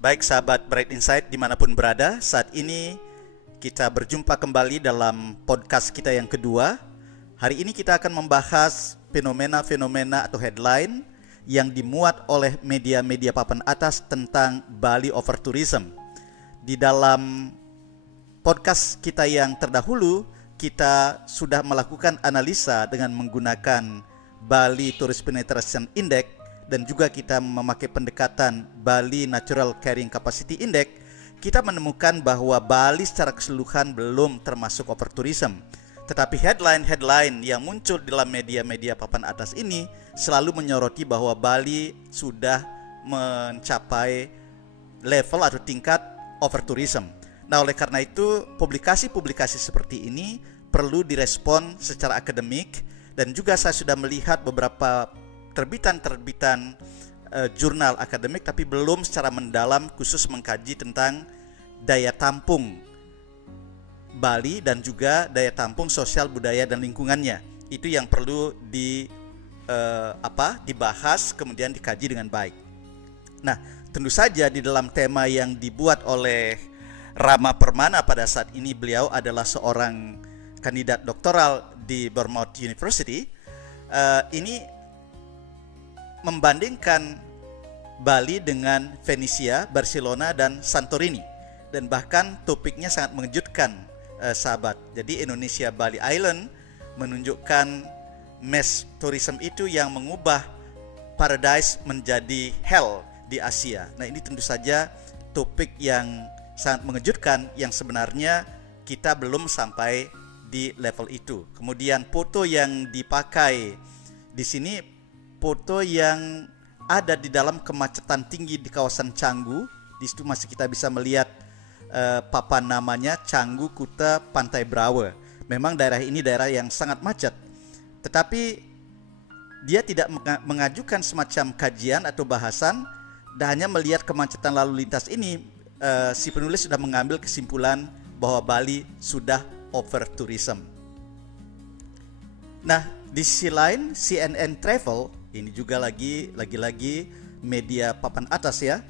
Baik sahabat Bright Insight dimanapun berada, saat ini kita berjumpa kembali dalam podcast kita yang kedua. Hari ini kita akan membahas fenomena-fenomena atau headline yang dimuat oleh media-media papan atas tentang Bali Overtourism. Di dalam podcast kita yang terdahulu, kita sudah melakukan analisa dengan menggunakan Bali Tourist Penetration Index dan juga kita memakai pendekatan Bali Natural Carrying Capacity Index. Kita menemukan bahwa Bali secara keseluruhan belum termasuk overtourism. Tetapi headline-headline yang muncul dalam media-media papan atas ini selalu menyoroti bahwa Bali sudah mencapai level atau tingkat overtourism. Nah, oleh karena itu, publikasi-publikasi seperti ini perlu direspon secara akademik, dan juga saya sudah melihat beberapa terbitan-terbitan jurnal akademik tapi belum secara mendalam khusus mengkaji tentang daya tampung Bali dan juga daya tampung sosial budaya dan lingkungannya. Itu yang perlu dibahas kemudian dikaji dengan baik. Nah, tentu saja di dalam tema yang dibuat oleh Rama Permana pada saat ini, beliau adalah seorang kandidat doktoral di Bournemouth University. Ini membandingkan Bali dengan Venesia, Barcelona, dan Santorini. Dan bahkan topiknya sangat mengejutkan, sahabat. Jadi Indonesia Bali Island menunjukkan mass tourism itu yang mengubah paradise menjadi hell di Asia. Nah, ini tentu saja topik yang sangat mengejutkan yang sebenarnya kita belum sampai di level itu. Kemudian foto yang dipakai di sini, foto yang ada di dalam kemacetan tinggi di kawasan Canggu. Di situ masih kita bisa melihat papan namanya Canggu Kuta Pantai Brawa. Memang daerah ini daerah yang sangat macet. Tetapi dia tidak mengajukan semacam kajian atau bahasan, dan hanya melihat kemacetan lalu lintas ini, si penulis sudah mengambil kesimpulan bahwa Bali sudah overtourism. Nah, di sisi lain CNN Travel ini juga lagi-lagi media papan atas ya,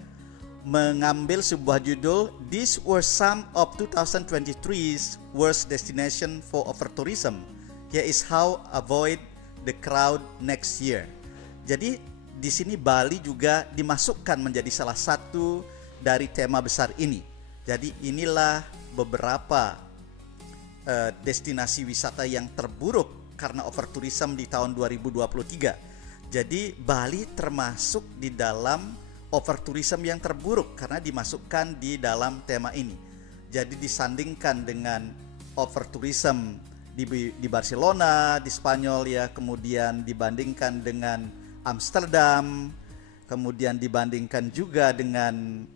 mengambil sebuah judul "These were some of 2023's worst destination for overtourism. Here is how avoid the crowd next year." Jadi di sini Bali juga dimasukkan menjadi salah satu dari tema besar ini. Jadi inilah beberapa destinasi wisata yang terburuk karena overtourism di tahun 2023. Jadi Bali termasuk di dalam overtourism yang terburuk karena dimasukkan di dalam tema ini. Jadi disandingkan dengan overtourism di Barcelona, di Spanyol ya, kemudian dibandingkan dengan Amsterdam, kemudian dibandingkan juga dengan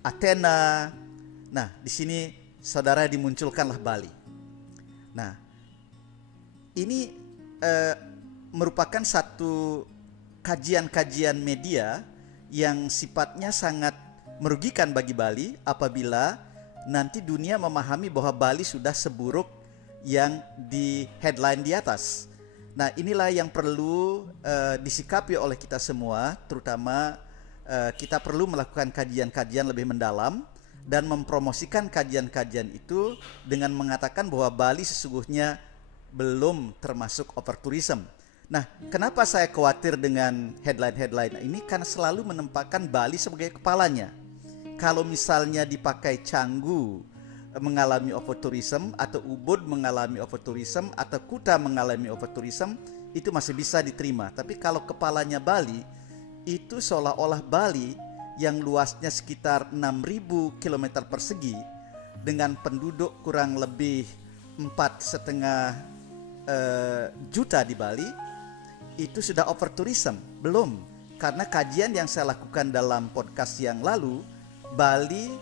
Athena. Nah, di sini saudara dimunculkanlah Bali. Nah, ini merupakan satu kajian-kajian media yang sifatnya sangat merugikan bagi Bali apabila nanti dunia memahami bahwa Bali sudah seburuk yang di headline di atas. Nah, inilah yang perlu disikapi oleh kita semua, terutama kita perlu melakukan kajian-kajian lebih mendalam dan mempromosikan kajian-kajian itu dengan mengatakan bahwa Bali sesungguhnya belum termasuk overtourism. Nah, kenapa saya khawatir dengan headline-headline ini? Karena selalu menempatkan Bali sebagai kepalanya. Kalau misalnya dipakai Canggu mengalami overtourism, atau Ubud mengalami overtourism, atau Kuta mengalami overtourism, itu masih bisa diterima. Tapi kalau kepalanya Bali, itu seolah-olah Bali yang luasnya sekitar 6.000 km persegi dengan penduduk kurang lebih 4,5 juta di Bali, itu sudah overtourism? Belum, karena kajian yang saya lakukan dalam podcast yang lalu, Bali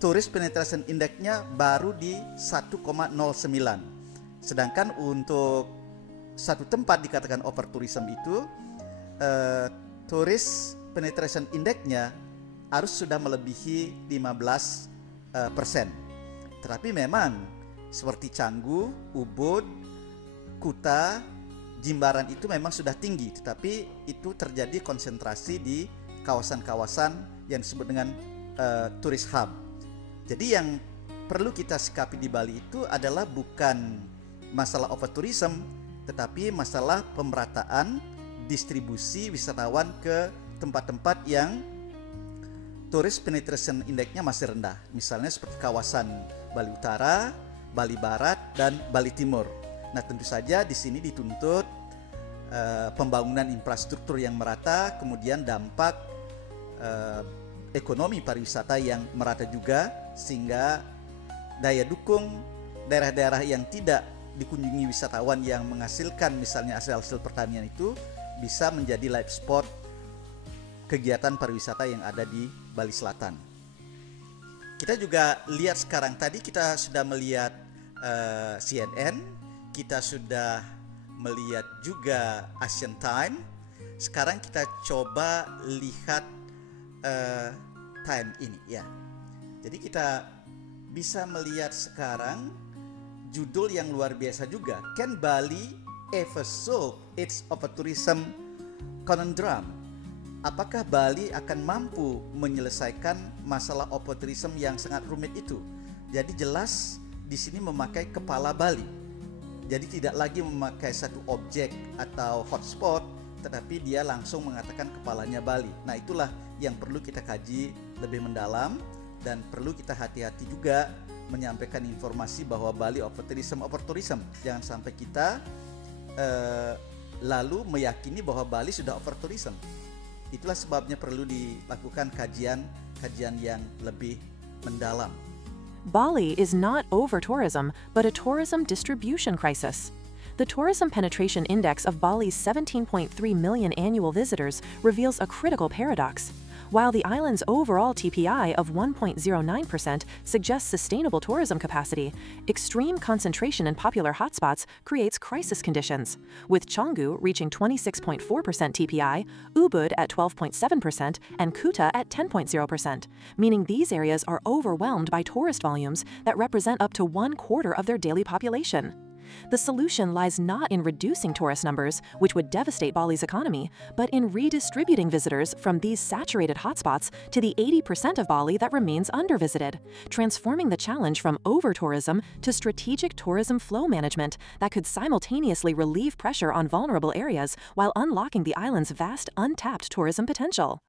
Tourist Penetration Index-nya baru di 1,09. Sedangkan untuk satu tempat dikatakan overtourism itu Tourist Penetration Index-nya harus sudah melebihi 15%. Tetapi memang seperti Canggu, Ubud, Kuta, Jimbaran itu memang sudah tinggi, tetapi itu terjadi konsentrasi di kawasan-kawasan yang disebut dengan tourist hub. Jadi yang perlu kita sikapi di Bali itu adalah bukan masalah overtourism, tetapi masalah pemerataan distribusi wisatawan ke tempat-tempat yang tourist penetration index-nya masih rendah. Misalnya seperti kawasan Bali Utara, Bali Barat, dan Bali Timur. Nah, tentu saja di sini dituntut pembangunan infrastruktur yang merata, kemudian dampak ekonomi pariwisata yang merata juga, sehingga daya dukung daerah-daerah yang tidak dikunjungi wisatawan yang menghasilkan misalnya hasil-hasil pertanian itu bisa menjadi live spot kegiatan pariwisata yang ada di Bali Selatan. Kita juga lihat sekarang, tadi kita sudah melihat CNN, kita sudah melihat juga Asian Time. Sekarang kita coba lihat Time ini ya. Jadi kita bisa melihat sekarang judul yang luar biasa juga. Can Bali ever solve its overtourism conundrum? Apakah Bali akan mampu menyelesaikan masalah overtourism yang sangat rumit itu? Jadi jelas di sini memakai kepala Bali. Jadi tidak lagi memakai satu objek atau hotspot, tetapi dia langsung mengatakan kepalanya Bali. Nah, itulah yang perlu kita kaji lebih mendalam, dan perlu kita hati-hati juga menyampaikan informasi bahwa Bali overtourism. Jangan sampai kita lalu meyakini bahwa Bali sudah overtourism. Itulah sebabnya perlu dilakukan kajian yang lebih mendalam. Bali is not over-tourism, but a tourism distribution crisis. The Tourism Penetration Index of Bali's 17.3 million annual visitors reveals a critical paradox. While the island's overall TPI of 1.09% suggests sustainable tourism capacity, extreme concentration in popular hotspots creates crisis conditions, with Canggu reaching 26.4% TPI, Ubud at 12.7%, and Kuta at 10.0%, meaning these areas are overwhelmed by tourist volumes that represent up to 1/4 of their daily population. The solution lies not in reducing tourist numbers, which would devastate Bali's economy, but in redistributing visitors from these saturated hotspots to the 80% of Bali that remains undervisited, transforming the challenge from over-tourism to strategic tourism flow management that could simultaneously relieve pressure on vulnerable areas while unlocking the island's vast untapped tourism potential.